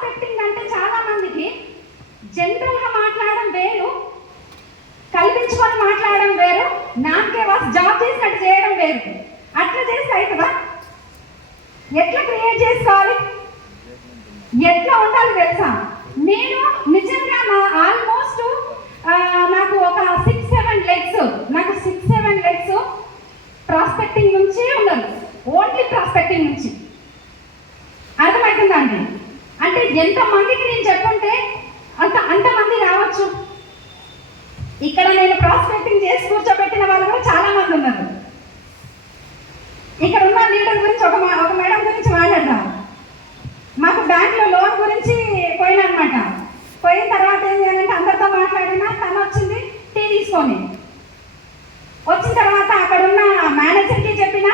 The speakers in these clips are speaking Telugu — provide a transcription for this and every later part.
ప్రాస్పెక్టింగ్ అంటే చాలా మందికి జనరల్గా మాట్లాడడం వేరు, కల్పించుకొని మాట్లాడడం వేరు, నాకే జాబ్ చేసినట్టు చేయడం వేరు. అట్లా చేస్తే అవుతుందా? ఎట్లా క్రియేట్ చేసుకోవాలి, ఎట్లా ఉండాలి తెలుసా? నేను నిజంగా ఆల్మోస్ట్ నాకు ఒక 6-7 లెగ్స్ ప్రాస్పెక్టింగ్ నుంచి ఉన్నారు, ఓన్లీ ప్రాస్పెక్టింగ్ నుంచి. అర్థమవుతుందండి? అంటే ఎంతమందికి నేను చెప్పుంటే అంతమంది రావచ్చు. ఇక్కడ నేను ప్రాస్పెక్టింగ్ చేసి కూర్చోబెట్టిన వాళ్ళు కూడా చాలా మంది ఉన్నారు. ఇక్కడ ఉన్న లీడర్ గురించి ఒక మేడం గురించి మాట్లాడదాం. మాకు బ్యాంక్లో లోన్ గురించి పోయినా అనమాట. పోయిన తర్వాత ఏం చేయాలంటే అందరితో మాట్లాడినా తను వచ్చింది టీ తీసుకొని. వచ్చిన తర్వాత అక్కడ ఉన్న మేనేజర్కి చెప్పిన,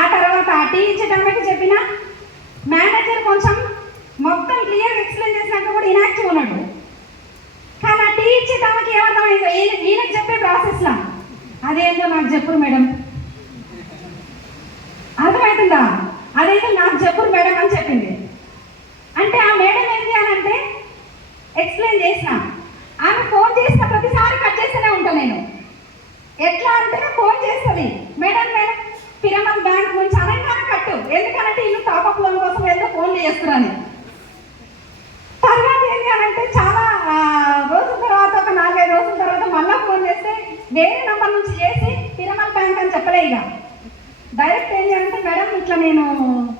ఆ తర్వాత ఆ టీ ఇచ్చేటమ్మకి చెప్పిన. మేనేజర్ కొంచెం మొత్తం క్లియర్గా ఎక్స్ప్లెయిన్ చేసినాక కూడా ఇనాక్టివ్ ఉన్నాడు. కానీ ఆ టీ ఇచ్చేటమ్మకి ఏమర్థమైందో ఈయనకి చెప్పే ప్రాసెస్లో అదేందో నాకు చెప్పు మేడం, అర్థమవుతుందా? అదేదో నాకు చెప్పు మేడం అని చెప్పింది. అంటే ఆ మేడం ఏంటి అని అంటే ఎక్స్ప్లెయిన్ చేసిన. ఆమె ఫోన్ చేసిన ప్రతిసారి కట్ చేస్తూనే ఉంటాను నేను. ఎట్లా అంటే ఫోన్ చేస్తుంది, మేడం పిరమల్ బ్యాంక్ నుంచి అనగానే కట్టు, ఎందుకంటే ఇల్లు టాపప్ లోన్ కోసం ఏదో ఫోన్లు చేస్తున్నాను. తర్వాత ఏంటి అని అంటే చాలా రోజుల తర్వాత, ఒక 4-5 రోజుల తర్వాత మళ్ళీ ఫోన్ చేస్తే వేరే నంబర్ నుంచి చేసి పిరమల్ బ్యాంక్ అని చెప్పలే, ఇక డైరెక్ట్ ఏం చేయాలంటే మేడం ఇట్లా నేను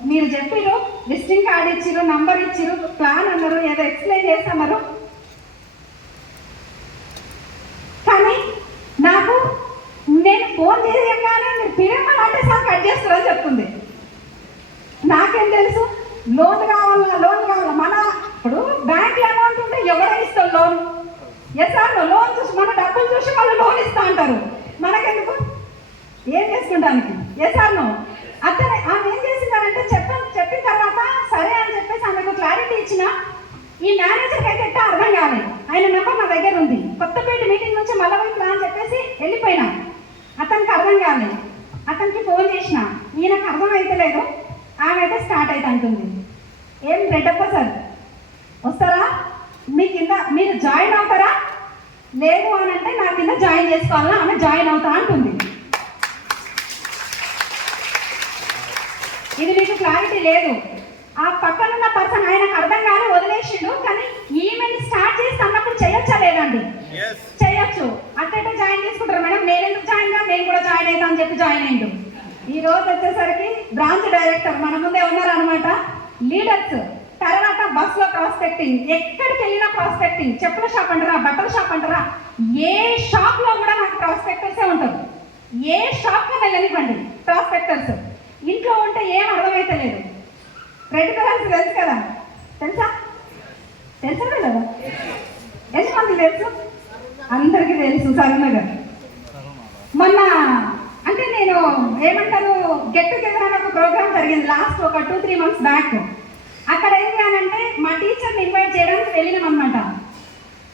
మీరు చెప్పిరు, విజిటింగ్ కార్డ్ ఇచ్చిరు, నంబర్ ఇచ్చిరు, ప్లాన్ అన్నారు, ఏదో ఎక్స్ప్లెయిన్ చేస్తున్నారు. కానీ నాకు నేను ఫోన్ చేయగానే మీరు పిరమల్ అంటే సార్ కట్ చేస్తారని చెప్తుంది. నాకేం తెలుసు లోన్ కావాలా మన ఇప్పుడు బ్యాంక్లో అమౌంట్ ఉంటే ఎవరైనా ఇస్తాం లోన్. ఎస్ సార్ లోన్ చూసి మన డబ్బులు చూసి వాళ్ళు లోన్ ఇస్తా అంటారు, మనకెందుకు ఏం చేసుకుంటానికి? ఎస్ సార్ అతను ఆమె ఏం చేసిందారంటే చెప్పిన తర్వాత సరే అని చెప్పేసి ఆమెకు క్లారిటీ ఇచ్చిన. ఈ మేనేజర్కి అయితే ఎట్టా అర్థం కాలేదు. ఆయన నెంబర్ నా దగ్గర ఉంది. కొత్తపేట మీటింగ్ నుంచి మళ్ళీ వైపు అని చెప్పేసి వెళ్ళిపోయినా. అతనికి అర్థం కాలేదు. అతనికి ఫోన్ చేసిన, ఈయనకు అర్థం అయితే లేదు. ఆమె అయితే స్టార్ట్ అయితే అంటుంది, ఏం రెడ్డప్ప సార్ వస్తారా, మీ కింద మీరు జాయిన్ అవుతారా? లేదు అని అంటే నా కింద జాయిన్ చేసుకోవాలని ఆమె జాయిన్ అవుతా అంటుంది. ఇది మీకు క్లారిటీ లేదు. ఆ పక్కనున్న పర్సన్ ఆయనకు అర్థం కాని వదిలేసిండు. కానీ ఈమెని స్టార్ట్ చేసి అన్నప్పుడు చేయొచ్చా లేదండి? చేయొచ్చు. అట్లయితే జాయిన్ చేసుకుంటారు మేడం, నేను ఎందుకు జాయిన్ గా, నేను కూడా జాయిన్ అవుతా అని చెప్పి జాయిన్ అయ్యిండు. ఈ రోజు వచ్చేసరికి బ్రాంచ్ డైరెక్టర్ మన ముందే ఉన్నారనమాట. లీడర్స్ తర్వాత బస్సులో ప్రాస్పెక్టింగ్, ఎక్కడికి వెళ్ళినా ప్రాస్పెక్టింగ్. చెప్పుల షాప్ అంటారా, బట్టల షాప్ అంటారా, ఏ షాప్ లో కూడా నాకు ప్రాస్పెక్టర్సే ఉంటారు. ఏ షాప్ కి వెళ్ళనివ్వండి ప్రాస్పెక్టర్స్. ఇంట్లో ఉంటే ఏం అర్థమైతే లేదు. రెడ్ కలర్స్ తెలుసు కదా, తెలుసా కదా? ఎంతమంది తెలుసు? అందరికీ తెలుసు. సరుణగర్ మొన్న అంటే నేను ఏమంటారు గెట్ టుగెదర్ అని ఒక ప్రోగ్రామ్ జరిగింది లాస్ట్ ఒక 2-3 months బ్యాక్. అక్కడ ఏం చేయాలంటే మా టీచర్ని ఇన్వైట్ చేయడానికి వెళ్ళినాం అనమాట.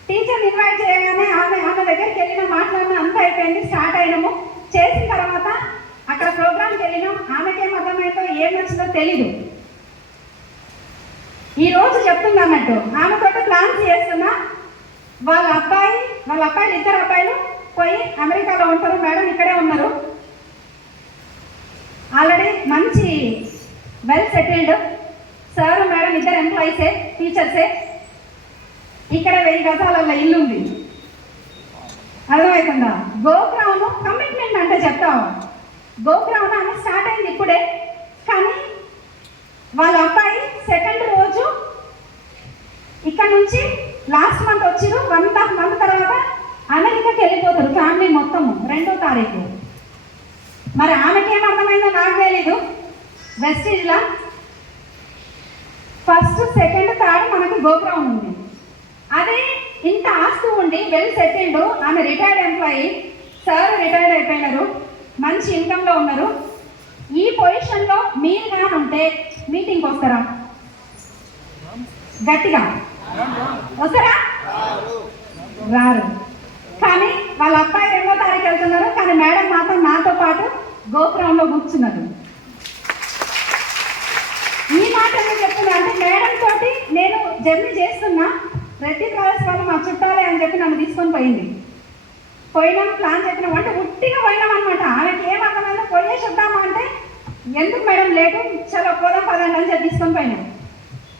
టీచర్ని ఇన్వైట్ చేయగానే ఆమె దగ్గరికి వెళ్ళిన మాట్లాడిన అంతా అయిపోయింది. స్టార్ట్ అయినాము. చేసిన తర్వాత అక్కడ ప్రోగ్రామ్కి వెళ్ళినాం. ఆమెకేం అర్థమైందో ఏం నచ్చిందో తెలీదు. ఈ రోజు చెప్తుంది అన్నట్టు ఆమెతో ప్లాన్స్ చేస్తున్నా. వాళ్ళ అబ్బాయిలు 2 అబ్బాయిలు పోయి అమెరికాలో ఉంటారు, మేడం ఇక్కడే ఉన్నారు. ఆల్రెడీ మంచి వెల్ సెటిల్డ్ సార్ మేడం, 2 ఎంప్లాయీసే, టీచర్సే. ఇక్కడ 1000 గజాల ఇల్లు ఉంది. అర్థమవుతుందా? గోగ్రామ్ కమిట్మెంట్ అంటే చెప్తావు. గోగ్రామ్ అని స్టార్ట్ అయింది ఇప్పుడే. కానీ వాళ్ళ అబ్బాయి 2nd రోజు ఇక్కడ నుంచి లాస్ట్ మంత్ వచ్చిరు. 1.5 month తర్వాత అమెరికాకి వెళ్ళిపోతారు ఫ్యామిలీ మొత్తము 2వ తారీఖు. మరి ఆమెకేం అర్థమైందో నాకు తెలీదు. వెస్టీజ్లా 1st, 2nd, 3rd మనకి గోగ్రామ్ ఉంది. అదే ఇంత ఆస్తు ఉండి వెల్ సెటిల్డ్, ఆమె రిటైర్డ్ ఎంప్లాయీ, సార్ రిటైర్డ్ అయిపోయినారు, మంచి ఇన్కమ్లో ఉన్నారు. ఈ పొజిషన్లో మీరు కానీ ఉంటే మీటింగ్కి వస్తారా? గట్టిగా వస్తారా? రారు. కానీ వాళ్ళ అబ్బాయి 2వ తారీఖు వెళ్తున్నారు. కానీ మేడం మాత్రం నాతో పాటు గోపురంలో కూర్చున్నారు. ఈ మాట ఎందుకు చెప్తున్నా అంటే మేడం తోటి తోటి నేను జర్నీ చేస్తున్నా. రెడ్డి బ్రదర్స్ వాళ్ళు మా చుట్టాలే అని చెప్పి నన్ను తీసుకొని పోయింది. పోయినాం, ప్లాన్ చెప్పినాం అంటే ఉట్టిగా పోయినాం అనమాట. ఆమెకి ఏం అర్థమైందో పోయేసి వద్దామా అంటే ఎందుకు మేడం లేటు, చలో పోదాం పదండి అని చెప్పి తీసుకొని పోయినాం.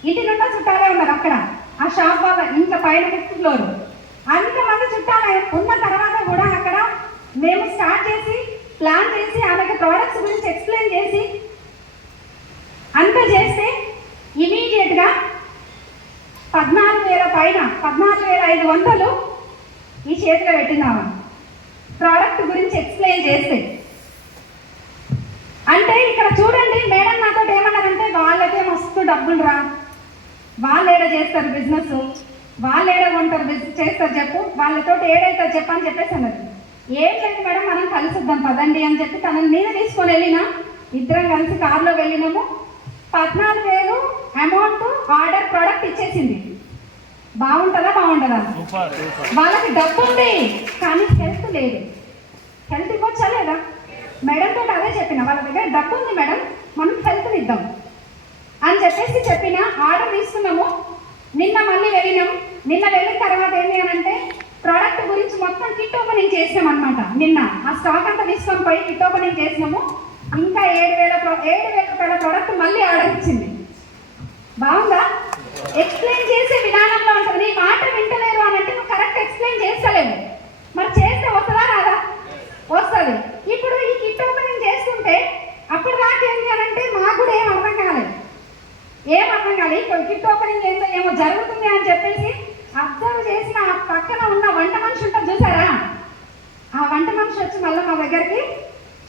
ఇంటి నుండి చుట్టాలే ఉన్నారు అక్కడ, ఆ షాప్ వాళ్ళ ఇంట్లో పైన 5th ఫ్లోర్. అంతమంది చుట్టాలే ఉన్న తర్వాత కూడా అక్కడ మేము స్టార్ట్ చేసి ప్లాన్ చేసి ఆమెకి ప్రోడక్ట్స్ గురించి ఎక్స్ప్లెయిన్ చేసి అంత చేస్తే ఇమీడియట్గా 14,000 పైన 14,500 ఈ చేతిలో పెట్టినాము ప్రోడక్ట్ గురించి ఎక్స్ప్లెయిన్ చేస్తే. అంటే ఇక్కడ చూడండి మేడం నాతో ఏమన్నారంటే వాళ్ళకే మస్తు డబ్బులు రా, వాళ్ళు ఏడ చేస్తారు బిజినెస్, వాళ్ళు ఏడ కొంటారు బిజినెస్ చేస్తారు చెప్పు, వాళ్ళతో ఏడైతే చెప్పని చెప్పేసి అన్నారు. ఏం లేదు మేడం మనం కలిసిద్దాం పదండి అని చెప్పి తనని నేను తీసుకొని వెళ్ళినా. ఇద్దరం కలిసి కార్లో వెళ్ళినాము. 14,000 అమౌంట్ ఆర్డర్ ప్రోడక్ట్ ఇచ్చేసింది. బాగుంటుందా బాగుంటుందా? వాళ్ళకి డబ్బు ఉంది కానీ హెల్త్ లేదు. హెల్త్ ఇవ్వచ్చా లేదా? మేడం తోటి అదే చెప్పిన, వాళ్ళ దగ్గర డబ్బు ఉంది మేడం, మనం హెల్త్ని ఇద్దాం అని చెప్పేసి చెప్పిన. ఆర్డర్ తీసుకున్నాము. నిన్న మళ్ళీ వెళ్ళినాము. నిన్న వెళ్ళిన తర్వాత ఏంటి అని అంటే ప్రోడక్ట్ గురించి మొత్తం కిట్ ఓపెనింగ్ చేసినాం అనమాట. నిన్న ఆ స్టాక్ అంతా తీసుకొని పోయి కిట్ ఓపెనింగ్ చేసినాము. ఇంకా 7,000 రూపాయల ప్రోడక్ట్ మళ్ళీ ఆర్డర్ ఇచ్చింది. బాగుందా? ఎక్స్ప్లెయిన్ చేసే విధానంలో ఉంటుంది. నీ మాట వింటలేరు అని అంటే నువ్వు కరెక్ట్ ఎక్స్ప్లెయిన్ చేస్తలేవు. మరి చేస్తే వస్తుందా రాదా? వస్తుంది. ఇప్పుడు ఈ కిట్ ఓపెనింగ్ చేస్తుంటే అప్పుడు నాకేంటి అని అంటే మాకు కూడా ఏం అర్థం కాలేదు. కిట్ ఓపెనింగ్ చేస్తే ఏమో జరుగుతుంది అని చెప్పేసి అబ్జర్వ్ చేసిన ఆ పక్కన ఉన్న వంట మనిషి ఉంటుంది చూసారా, ఆ వంట మనిషి వచ్చి మళ్ళీ మా దగ్గరికి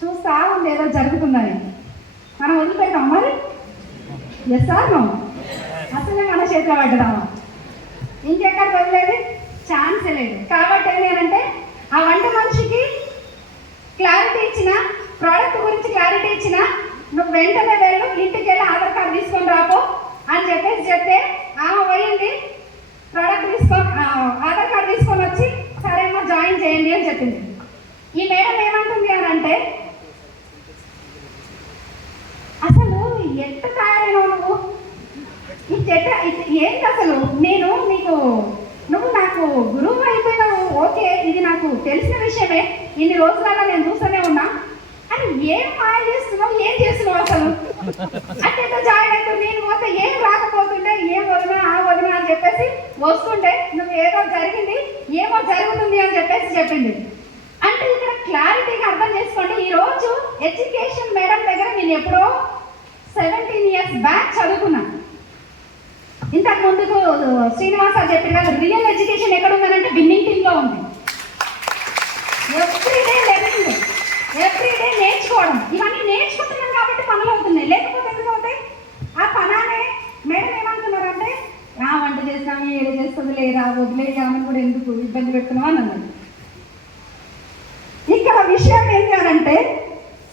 చూస్తా ఉంది ఏదో జరుగుతుందని. మనం వదిలిపెట్టాం మరి? Yes sir no? అసలే మన చేతిలో పడ్డదామా? ఇంకెక్కడ వదిలేదు? ఛాన్సే లేదు. కాబట్టి ఏంటంటే ఆ వంట మనిషికి క్లారిటీ ఇచ్చిన, ప్రోడక్ట్ గురించి క్లారిటీ ఇచ్చిన, నువ్వు వెంటనే వెళ్ళు ఇంటికి వెళ్ళి ఆధార్ కార్డు తీసుకొని రాపో అని చెప్పేసి చెప్తే ఆమె పోయింది. ప్రోడక్ట్ ఆధార్ కార్డు తీసుకొని వచ్చి సరే అమ్మా జాయిన్ చేయండి అని చెప్పింది. ఈ మేడం ఏమంటుంది అని అంటే అసలు ఎట్ట తయారైనావు నువ్వు, ఏంటి అసలు నేను నీకు, నువ్వు నాకు గురువు అయిపోయినావు, ఓకే ఇది నాకు తెలిసిన విషయమే, ఇన్ని రోజులలో నేను చూస్తూనే ఉన్నా అని ఏం మాయ చేస్తున్నావు, ఏం చేస్తున్నావు అసలు అంటే జాయిన్ అయితే నేను పోతే ఏం రాకపోతుంటే ఏం వదినా ఆ వదినా అని చెప్పేసి వస్తుంటే నువ్వు ఏదో జరిగింది ఏమో జరుగుతుంది అని చెప్పేసి చెప్పింది. అంటే ఇక్కడ క్లారిటీగా అర్థం చేసుకోండి. ఈరోజు ఎడ్యుకేషన్ మేడం దగ్గర నేను ఎప్పుడో 17 years బ్యాక్ చదువుకున్నాను. ఇంతకు ముందుకు శ్రీనివాస చెప్పిన కదా రియల్ ఎడ్యుకేషన్ ఎక్కడ ఉందనంటే విన్నింగ్ టీంలో ఉంది. ఎవ్రీడే లెర్నింగ్, ఎవ్రీడే నేర్చుకోవడం, ఇవన్నీ నేర్చుకుంటున్నాం కాబట్టి పనులు అవుతున్నాయి. లేకపోతే ఎందుకు అవుతాయి? ఆ పనానే మేడం ఏమంటున్నారంటే వంట చేస్తాము ఏదో చేస్తుంది లేదా వదిలేయామని కూడా ఎందుకు ఇబ్బంది పెడుతున్నావు అని అన్నది. ఇక్కడ విషయం ఏంటి అని అంటే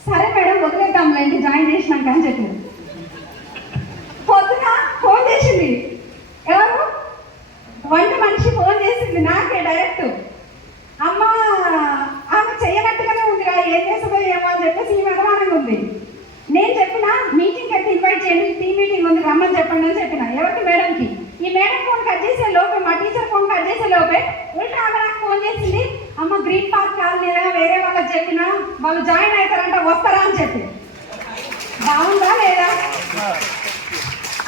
సరే మేడం వదిలేద్దాంలేండి జాయిన్ చేసినాక అని చెప్పింది. పొద్దున ఫోన్ చేసింది. ఎవరు? వంట మనిషి ఫోన్ చేసింది నాకే డైరెక్ట్. అమ్మ ఆమె చేయనట్టుగానే ఉందిరా, ఏం చేస్తుందో ఏమో అని చెప్పేసి ఈ అనుమానంగా ఉంది. నేను చెప్పిన మీటింగ్కి అయితే ఇన్వైట్ చేయండి, టీమ్ మీటింగ్ ఉంది రమ్మని చెప్పండి అని చెప్పిన. ఎవరికి? మేడంకి. ఈ మేడం ఫోన్ కట్ చేసే లోపే, మా టీచర్ ఫోన్ కట్ చేసే లోపే ఉల్టా ఆమె నాకు ఫోన్ చేసింది. అమ్మ గ్రీన్ పార్క్ కాలనీరా వేరే వాళ్ళకి చెప్పినా వాళ్ళు జాయిన్ అవుతారంట, వస్తారా అని చెప్పి. బాగుందా లేదా?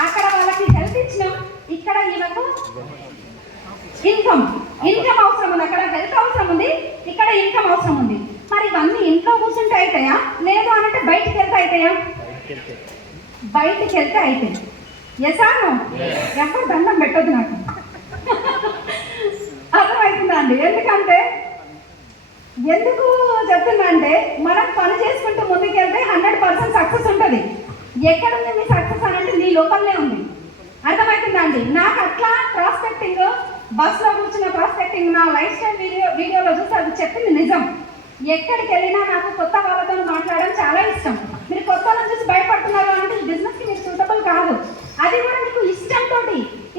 అక్కడ వాళ్ళకి హెల్త్ ఇచ్చినాం, ఇక్కడ ఈమెకు ఇన్కమ్ అవసరం ఉంది. అక్కడ హెల్త్ అవసరం ఉంది, ఇక్కడ ఇన్కమ్ అవసరం ఉంది. మరి ఇవన్నీ ఇంట్లో కూర్చుంటే అవుతాయా? లేదు అనంటే బయటికి వెళ్తే అవుతాయా? బయటికి వెళ్తే అయితే ఎసాను ఎవరు దండం పెట్టద్దు నాకు అర్థమవుతుందా అండి? ఎందుకు చెప్తున్నా అంటే మనం పని చేసుకుంటూ ముందుకెళ్తే 100% సక్సెస్ ఉంటుంది. ఎక్కడుంది మీ సక్సెస్ అనంటే నీ లోపలనే ఉంది. అర్థమవుతుందా అండి? నాకు అట్లా ప్రాస్పెక్టింగ్, బస్లో కూర్చున్న ప్రాస్పెక్టింగ్ నా లైఫ్ స్టైల్ వీడియోలో చూసి అది చెప్పింది నిజం. ఎక్కడికి వెళ్ళినా నాకు కొత్త వాళ్ళతో మాట్లాడడం చాలా ఇష్టం. మీరు కొత్త వాళ్ళని చూసి భయపడుతున్నారు అంటే ఈ బిజినెస్కి మీరు సూటబుల్ కాదు. అది కూడా మీకు ఇష్టంతో,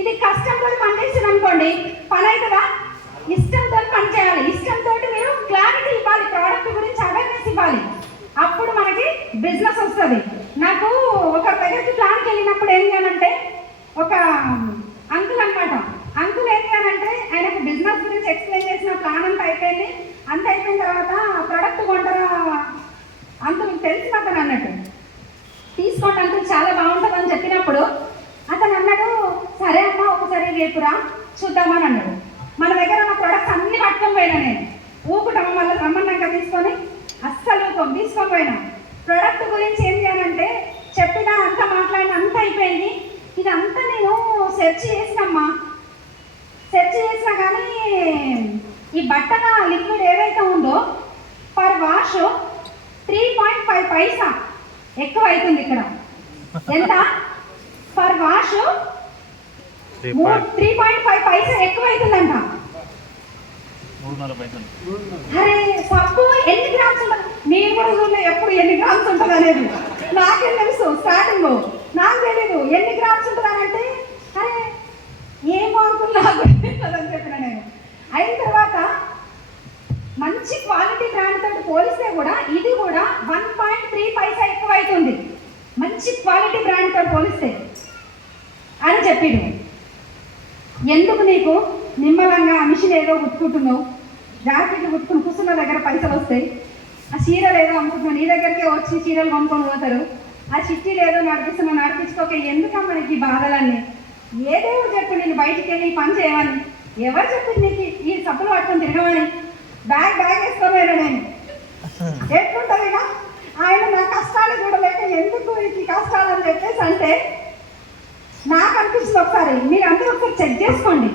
ఇది కష్టంతో పనిచేసింది అనుకోండి పని అవుతుందా? ఇష్టంతో పని చేయాలి. ఇష్టంతో మీరు క్లారిటీ ఇవ్వాలి, ప్రోడక్ట్ గురించి అవేర్నెస్ ఇవ్వాలి. అప్పుడు మనకి బిజినెస్ వస్తుంది. నాకు ఒక దగ్గరికి ప్లాన్కి వెళ్ళినప్పుడు ఏం చేయాలంటే ఒక చెప్పినప్పుడు అతను అన్నాడు, సరే అమ్మా ఒకసారి రేపురా చూద్దామని అన్నాడు. మన దగ్గర ఉన్న ప్రొడక్ట్స్ అన్ని పట్టుకొని పోయినా నేను ఊకుటమ్మ మళ్ళీ రమ్మన్నాక తీసుకొని అస్సలు తీసుకొని పోయినా. ప్రొడక్ట్ గురించి ఏం చేయాలంటే చెప్పినా అంత మాట్లాడిన అంత అయిపోయింది. ఇదంతా నేను సెర్చ్ చేసినమ్మా, సెర్చ్ చేసినా కానీ ఈ బట్టల లిక్విడ్ ఏదైతే ఉందో పర్ వాష్ 3.5 పైసా ఎక్కువ అవుతుంది ఇక్కడ. ఎంత పర్ వాష్ 3.5 పైసా ఎక్కువ అవుతుందంట. అరే సబ్బు ఎన్ని గ్రామ్స్ ఉంటుంది, నేను కూడా చూడలే ఎప్పుడు ఎన్ని గ్రామ్స్ ఉంటుంది అనేది. నాకేం తెలుసు స్టార్టింగ్ నాకు తెలీదు ఎన్ని గ్రామ్స్ ఉంటుంది అని అంటే, అరే ఏమో అనుకున్నా అని చెప్పిన నేను. అయిన తర్వాత మంచి క్వాలిటీ బ్రాండ్ తోటి పోలిస్తే కూడా ఇది కూడా 1.3 పైసా ఎక్కువ అవుతుంది మంచి క్వాలిటీ బ్రాండ్ తోటి పోలిస్తే అని చెప్పిండు. ఎందుకు నీకు నిమ్మలంగా ఆ మిషన్ ఏదో కుట్టుకుంటున్నావు, జాకెట్లు కుట్టుకుని కూర్చున్న దగ్గర పైసలు వస్తాయి, ఆ చీరలు ఏదో అమ్ముతున్నావు, నీ దగ్గరికి వచ్చి చీరలు కొనుక్కొని పోతారు, ఆ చిట్టీలు ఏదో నడిపిస్తున్నావు, నడిపించుకోక ఎందుకమ్మా మనకి ఈ బాధలన్నీ? ఏదేమో చెప్పి నేను బయటికి వెళ్ళి ఈ పని చేయమని ఎవరు చెప్పింది నీకు ఈ సబ్బులు పట్టుకొని తిరగమని? బ్యాగ్ వేసుకోలేను నేను. ఎట్లుంటుంది ఇక ఆయన నా కష్టాలు చూడలేక ఎందుకు ఈ కష్టాలు అని చెప్పేసి అంటే నాకు అనిపిస్తుంది. ఒకసారి మీరు అందరూ ఒకసారి చెక్ చేసుకోండి.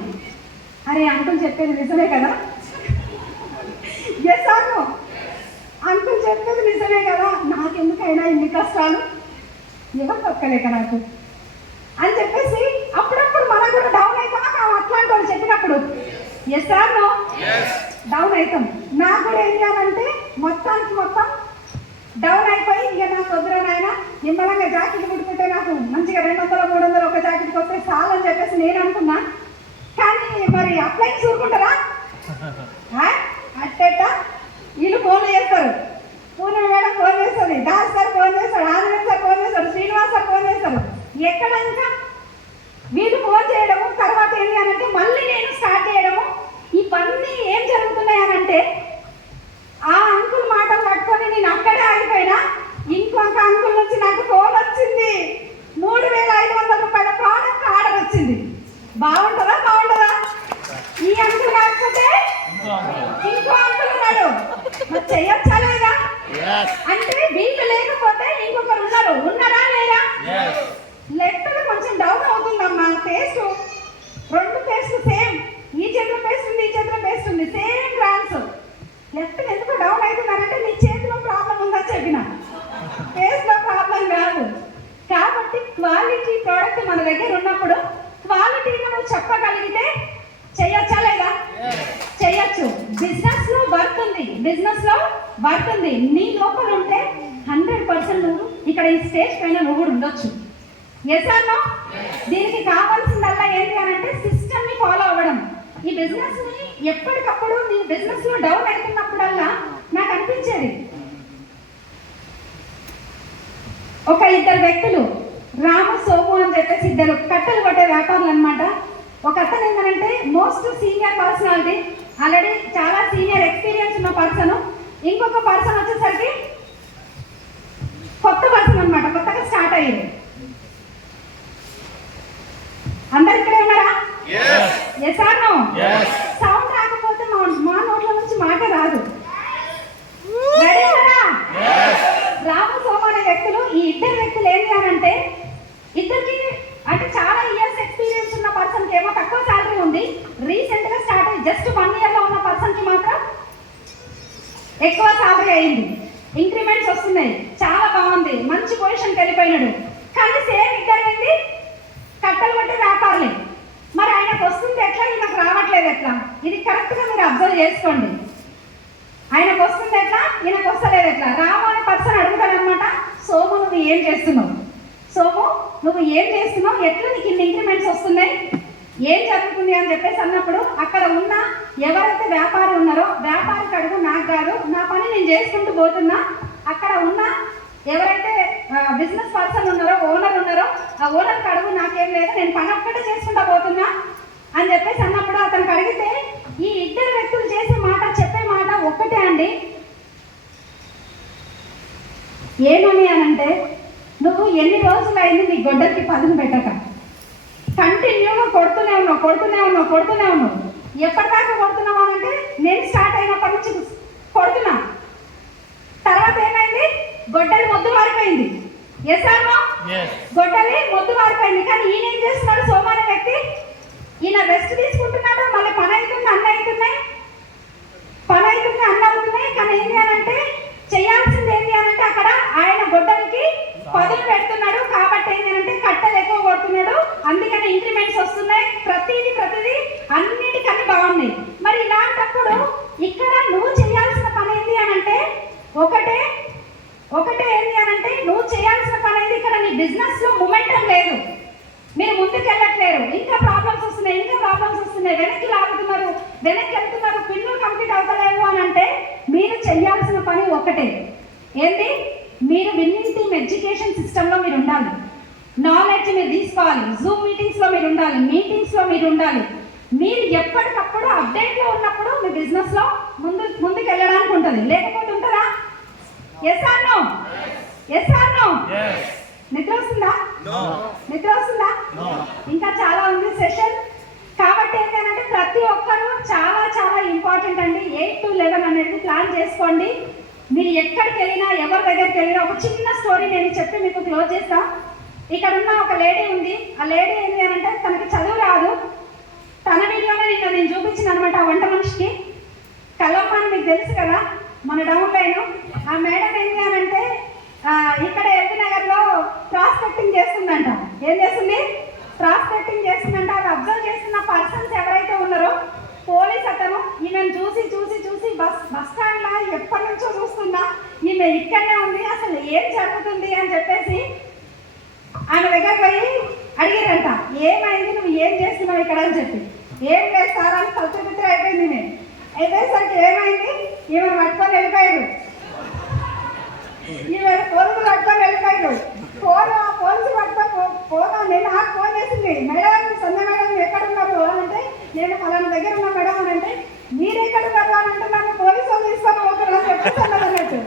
అరే అంకుల్ చెప్పేది నిజమే కదా, ఎస్ అవును అంకుల్ చెప్పేది నిజమే కదా, నాకెందుకైనా ఇన్ని కష్టాలు ఎవరు తొక్కలేక నాకు అని చెప్పేసి అప్పుడప్పుడు మనం కూడా డౌన్ అవుతామా అట్లాంటి వాళ్ళు చెప్పినప్పుడు ఎస్ సార్ నో డౌన్ అవుతాం. నాకు కూడా ఏం చేయాలంటే మొత్తానికి మొత్తం డౌన్ అయిపోయి ఇక నాకు వద్దురా నాయన నిమ్మలంగా జాకెట్ కుట్టుకుంటే నాకు మంచిగా 200 300 ఒక జాకెట్కి వస్తే చాలు అని చెప్పేసి నేను అనుకున్నా. కానీ మరి అప్లై చూరుకుంటారా అట్టేట వీళ్ళు ఫోన్లు చేస్తారు, పూర్ణ మేడం ఫోన్ చేస్తుంది, దాస్ సార్ ఫోన్ చేస్తాడు, ఆనంద్ సార్ ఫోన్ చేస్తాడు, శ్రీనివాస్ సార్ ఫోన్ చేస్తారు. ఎక్కడ ఇంకా వీళ్ళు ఫోన్ చేయడము తర్వాత ఏంటి అని అంటే మళ్ళీ నేను స్టార్ట్ చేయడము. ఇవన్నీ ఏం జరుగుతున్నాయనంటే ఆ అంకుల్ మాటలు పట్టుకొని నేను అక్కడే ఆగిపోయినా. ఇంకొక అంకుల్ నుంచి నాకు ఫోన్ వచ్చింది, 3500 రూపాయల ప్రోడక్ట్ ఆర్డర్ వచ్చింది. బాగుంటుందా బాగుంటుందా? ఈ అంకుల్ కాకపోతే ఇంకో అంకుల్ ఉన్నాడు, మరి చెయ్యొచ్చా లేదా? అంటే వీళ్ళు లేకపోతే ఇంకొకరు ఉన్నారా లేదా? లెఫ్ట్ కొంచెం డౌన్ అవుతుందమ్మా పేస్ట్, 2 పేస్ట్ సేమ్, ఈ చేతిలో పేస్ట్ ఉంది, ఈ చేతిలో పేస్ట్ ఉంది, సేమ్ బ్రాండ్స్. లెఫ్ట్ ఎందుకు డౌన్ అవుతున్నారంటే నీ చేతిలో ప్రాబ్లం ఉందని చెప్పిన, పేస్ట్ లో ప్రాబ్లం కాదు. కాబట్టి క్వాలిటీ ప్రోడక్ట్ మన దగ్గర ఉన్నప్పుడు క్వాలిటీగా నువ్వు చెప్పగలిగితే చెయ్యొచ్చా లేదా? చెయ్యొచ్చు. బిజినెస్ లో వర్క్ ఉంది, బిజినెస్ లో వర్క్ ఉంది. నీ లోపల ఉంటే 100% నువ్వు ఇక్కడ ఈ స్టేజ్ పైన నువ్వు కూడా ఉండొచ్చు. Yes or no? దీనికి కావాల్సిందల్లా ఏంటి అని అంటే సిస్టమ్ ని ఫాలో అవ్వడం. ఈ బిజినెస్ ని ఎప్పటికప్పుడు నీ బిజినెస్ లో డౌన్ అవుతున్నప్పుడల్లా నాకు అనిపించేది, ఒక 2 వ్యక్తులు రాము సోము అని చెప్పేసి 2 కట్టెలు కొట్టే వ్యాపారులు అనమాట. ఒక అతను ఏంటంటే మోస్ట్ సీనియర్ పర్సనాలిటీ, ఆల్రెడీ చాలా సీనియర్ ఎక్స్పీరియన్స్ ఉన్న పర్సన్. ఇంకొక పర్సన్ వచ్చేసరికి కొత్త పర్సన్ అనమాట, కొత్తగా స్టార్ట్ అయ్యింది. అందరు ఇక్కడే ఉన్నారా? Yes or no? సౌండ్ రాకపోతే మా నోట్ల నుంచి మాట రాదు. రెడీ కదా? రాము సోమ అనే వ్యక్తులు, ఈ 2 వ్యక్తులు ఏం చేయాలంటే ఇద్దరికి అంటే చాలా ఇయర్స్ ఎక్స్పీరియన్స్ ఉన్న పర్సన్ కి ఏమో తక్కువ శాలరీ ఉంది, రీసెంట్ గా స్టార్ట్ అయ్యి జస్ట్ 1 year లో ఉన్న పర్సన్ కి మాత్రం ఎక్కువ శాలరీ అయింది, ఇంక్రిమెంట్స్ వస్తున్నాయి, చాలా బాగుంది, మంచి పొజిషన్కి వెళ్ళిపోయినాడు. కానీ సేమ్ ఇద్దరు కట్టలు కొట్టే వ్యాపారులే. మరి ఆయనకు వస్తుంది ఎట్లా, ఈయనకు రావట్లేదు ఎట్లా? ఇది కరెక్ట్ గా మీరు అబ్జర్వ్ చేసుకోండి. ఆయనకు వస్తుంది ఎట్లా, ఈయనకు వస్తలేదు ఎట్లా? రాము అనే పర్సన్ అడుగుతాడు అనమాట, సోము నువ్వు ఏం చేస్తున్నావు, సోము నువ్వు ఏం చేస్తున్నావు, ఎట్లా నీకు ఇన్ని ఇంక్రిమెంట్స్ వస్తున్నాయి, ఏం జరుగుతుంది అని చెప్పేసి అన్నప్పుడు అక్కడ ఉన్న ఎవరైతే వ్యాపారి ఉన్నారో వ్యాపారికి అడుగు, నాకు కాదు, నా పని నేను చేసుకుంటూ పోతున్నా. అక్కడ ఉన్న ఎవరైతే బిజినెస్ పర్సన్ ఉన్నారో ఓనర్ ఉన్నారో ఆ ఓనర్కి అడుగు, నాకేం లేదు, నేను పని ఒక్కటే చేసుకుంటా పోతున్నా అని చెప్పేసి అన్నప్పుడు అతనికి అడిగితే ఈ 2 వ్యక్తులు చేసే మాట చెప్పే మాట ఒక్కటే అండి. ఏమని అనంటే నువ్వు ఎన్ని రోజులు అయింది నీ గొడ్డలికి పదును పెట్టక? కంటిన్యూగా కొడుతూనే ఉన్నావు. ఎప్పటిదాకా కొడుతున్నావు అంటే నేను స్టార్ట్ అయినప్పటి నుంచి కొడుతున్నా. తర్వాత ఏమైంది? గొడ్డలి మొద్దు మారిపోయింది. Yes or no? గొడ్డలి మొద్దు మారిపోయింది. కానీ ఈయన ఏం చేస్తున్నాడు? సోమాన వ్యక్తి ఈయన రెస్ట్ తీసుకుంటున్నాడు. మళ్ళీ పని అవుతుంది, అన్న అవుతున్నాయి, కానీ ఏంటి అనంటే చేయాల్సింది ఏంటి అనంటే అక్కడ ఆయన గొడ్డలికి పదులు పెడుతున్నాడు. కాబట్టి ఏంటి అంటే కట్టెలు ఎక్కువ కొడుతున్నాడు. అందుకని ఇంక్రిమెంట్స్ వస్తున్నాయి. ప్రతిదీ అన్నిటికన్నీ బాగున్నాయి. మరి ఇలాంటప్పుడు ఇక్కడ నువ్వు చేయాల్సిన పని ఏంటి అనంటే ఒకటే ఏంటి అనంటే నువ్వు చేయాల్సిన పని ఏంటి? ఇక్కడ నీ బిజినెస్ లో మొమెంటం లేదు, మీరు ముందుకు వెళ్ళట్లేరు, ఇంకా ప్రాబ్లమ్స్ వస్తున్నాయి, వెనక్కి వెళ్తున్నారు, పిల్లలు కంప్లీట్ అవుతలేవు అని అంటే మీరు చేయాల్సిన పని ఒకటే ఏంటి? మీరు విన్నింగ్ టీమ్ ఎడ్యుకేషన్ సిస్టంలో మీరు ఉండాలి. నాలెడ్జ్ మీరు తీసుకోవాలి. జూమ్ మీటింగ్స్లో మీరు ఉండాలి, మీటింగ్స్లో మీరు ఉండాలి. మీరు ఎప్పటికప్పుడు అప్డేట్లో ఉన్నప్పుడు మీ బిజినెస్లో ముందుకు వెళ్ళడానికి ఉంటుంది. లేకపోతే ఉంటుందా? Yes or no? నిద్ర వస్తుందా? ఇంకా చాలా ఉంది సెషన్. కాబట్టి ఏంటంటే ప్రతి ఒక్కరూ చాలా ఇంపార్టెంట్ అండి. 8 to 11 అనేది ప్లాన్ చేసుకోండి. మీరు ఎక్కడికి వెళ్ళినా, ఎవరి దగ్గరికి వెళ్ళినా ఒక చిన్న స్టోరీ నేను చెప్పి మీకు క్లోజ్ చేస్తా. ఇక్కడ ఉన్న ఒక లేడీ ఉంది. ఆ లేడీ ఏంటి అని అంటే తనకి చదువు రాదు. తన వీడియోనే నేను చూపించిన అనమాట. వంట మనిషికి కలమ్మ అని మీకు తెలుసు కదా, మన డౌన్ లైన్. ఆ మేడం ఏంటి అని అంటే ఇక్కడ ఎల్బీ నగర్లో ప్రాస్పెక్టింగ్ చేస్తుందంట. ఏం చేస్తుంది? ప్రాస్పెక్టింగ్ చేస్తుందంట. అది అబ్జర్వ్ చేస్తున్న పర్సన్స్ ఎవరైతే ఉన్నారో పోలీస్ అతను ఈమెను చూసి బస్ స్టాండ్ లా ఎప్పటి నుంచో చూస్తున్నా, ఈమె ఇక్కడనే ఉంది, అసలు ఏం జరుగుతుంది అని చెప్పేసి ఆమె దగ్గర పోయి అడిగారంట, ఏమైంది, నువ్వు ఏం చేస్తున్నావు ఇక్కడ అని చెప్పి. ఏం లేదు సార్ అని పత్రిక అయిపోయింది. నేను అయిపోయేసరికి ఏమైంది, ఈమెను పట్టుకొని వెళ్ళిపోయారు. పోలీసు పట్టుకొని పోదా. నేను నాకు ఫోన్ చేసింది, మేడం సంధ్య మేడం ఎక్కడున్నారు అని అంటే, నేను ఫలానా దగ్గర ఉన్నా మేడం అని అంటే, మీరు ఎక్కడున్నారు అని అంటే నన్ను పోలీసు వాళ్ళు తీసుకొని పోతారు అని చెప్పేసి అన్నట్టు.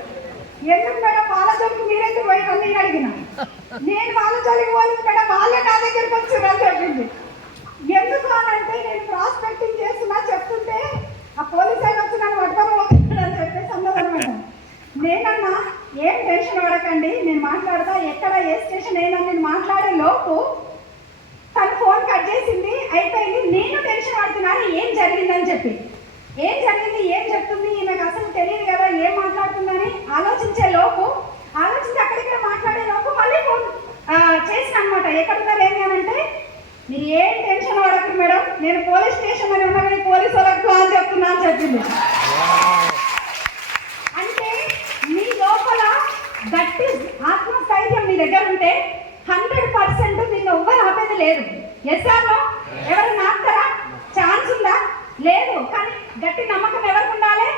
ఎందుకు మేడం వాళ్ళ జోలికి మీరైతే పోయి నేను అడిగిన, నేను వాళ్ళ జోలికి పోలేదు మేడం, వాళ్ళే నా దగ్గరికి వచ్చారు అని చెప్పింది. ఎందుకు అని అంటే నేను ప్రాస్పెక్టింగ్ చేస్తున్నా చెప్తుంటే ఆ పోలీసు ఆయన వచ్చి నన్ను పట్టుకొని పోతున్నాడు అని చెప్పేసి అన్నదన్నమాట. నేనన్నా ఏం టెన్షన్ పడకండి, నేను మాట్లాడతా, ఎక్కడ ఏ స్టేషన్ అయినా నేను మాట్లాడే లోపు తను ఫోన్ కట్ చేసింది, అయిపోయింది. నేను టెన్షన్ పడుతున్నాను ఏం జరిగిందని చెప్పి. ఏం జరిగింది, ఏం చెప్తుంది, నాకు అసలు తెలియదు కదా ఏం మాట్లాడుతుందని ఆలోచించే లోపు, అక్కడికి మాట్లాడే లోపు మళ్ళీ ఫోన్ చేసిన అనమాట. ఎక్కడున్నారు ఏంటి అని అంటే, మీరు ఏం టెన్షన్ పడకండి మేడం, నేను పోలీస్ స్టేషన్ అని ఉన్నా కానీ పోలీసు వాళ్ళకు అని చెప్తున్నా అని చెప్పింది. గట్టి ఆత్మస్థైర్యం మీ దగ్గర ఉంటే 100% నిన్ను ఎవ్వరు ఆపేది లేదు. Yes or no? ఎవరైనా ఆపుతారా? ఛాన్స్ ఉందా? లేదు. కానీ గట్టి నమ్మకం ఎవరికి ఉండాలి?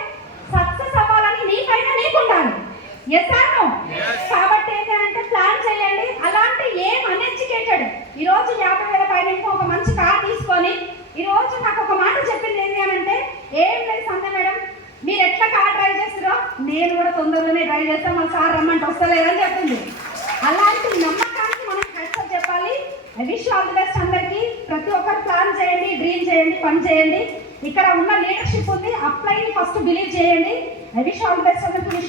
సక్సెస్ అవ్వాలని నీకైనా నీకు ఉండాలి. Yes or no? కాబట్టి ఏంటంటే ప్లాన్ చేయండి. అలాంటి ఏం అన్ఎడ్యుకేటెడ్ ఈరోజు 50,000 పైన ఒక మంచి కార్ తీసుకొని ఈరోజు నాకు ఒక మాట చెప్పింది ఏంటి అని అంటే, ఏం లేదు సంధ్య మేడం, మీరు ఎట్లా కార్ డ్రైవ్ చేస్తారో నేను కూడా తొందరలోనే డ్రైవ్ చేస్తాను, మా సార్ రమ్మంటే వస్తలేదని చెప్పింది. అలాంటి నమ్మకానికి మనం హెడ్సప్ చెప్పాలి. I wish all the best అందరికీ. ప్రతి ఒక్కరు ప్లాన్ చేయండి, డ్రీమ్ చేయండి, పని చేయండి. ఇక్కడ ఉన్న లీడర్షిప్ ఉంది, అప్లైని ఫస్ట్ బిలీవ్ చేయండి. I wish all the best అందరికీ.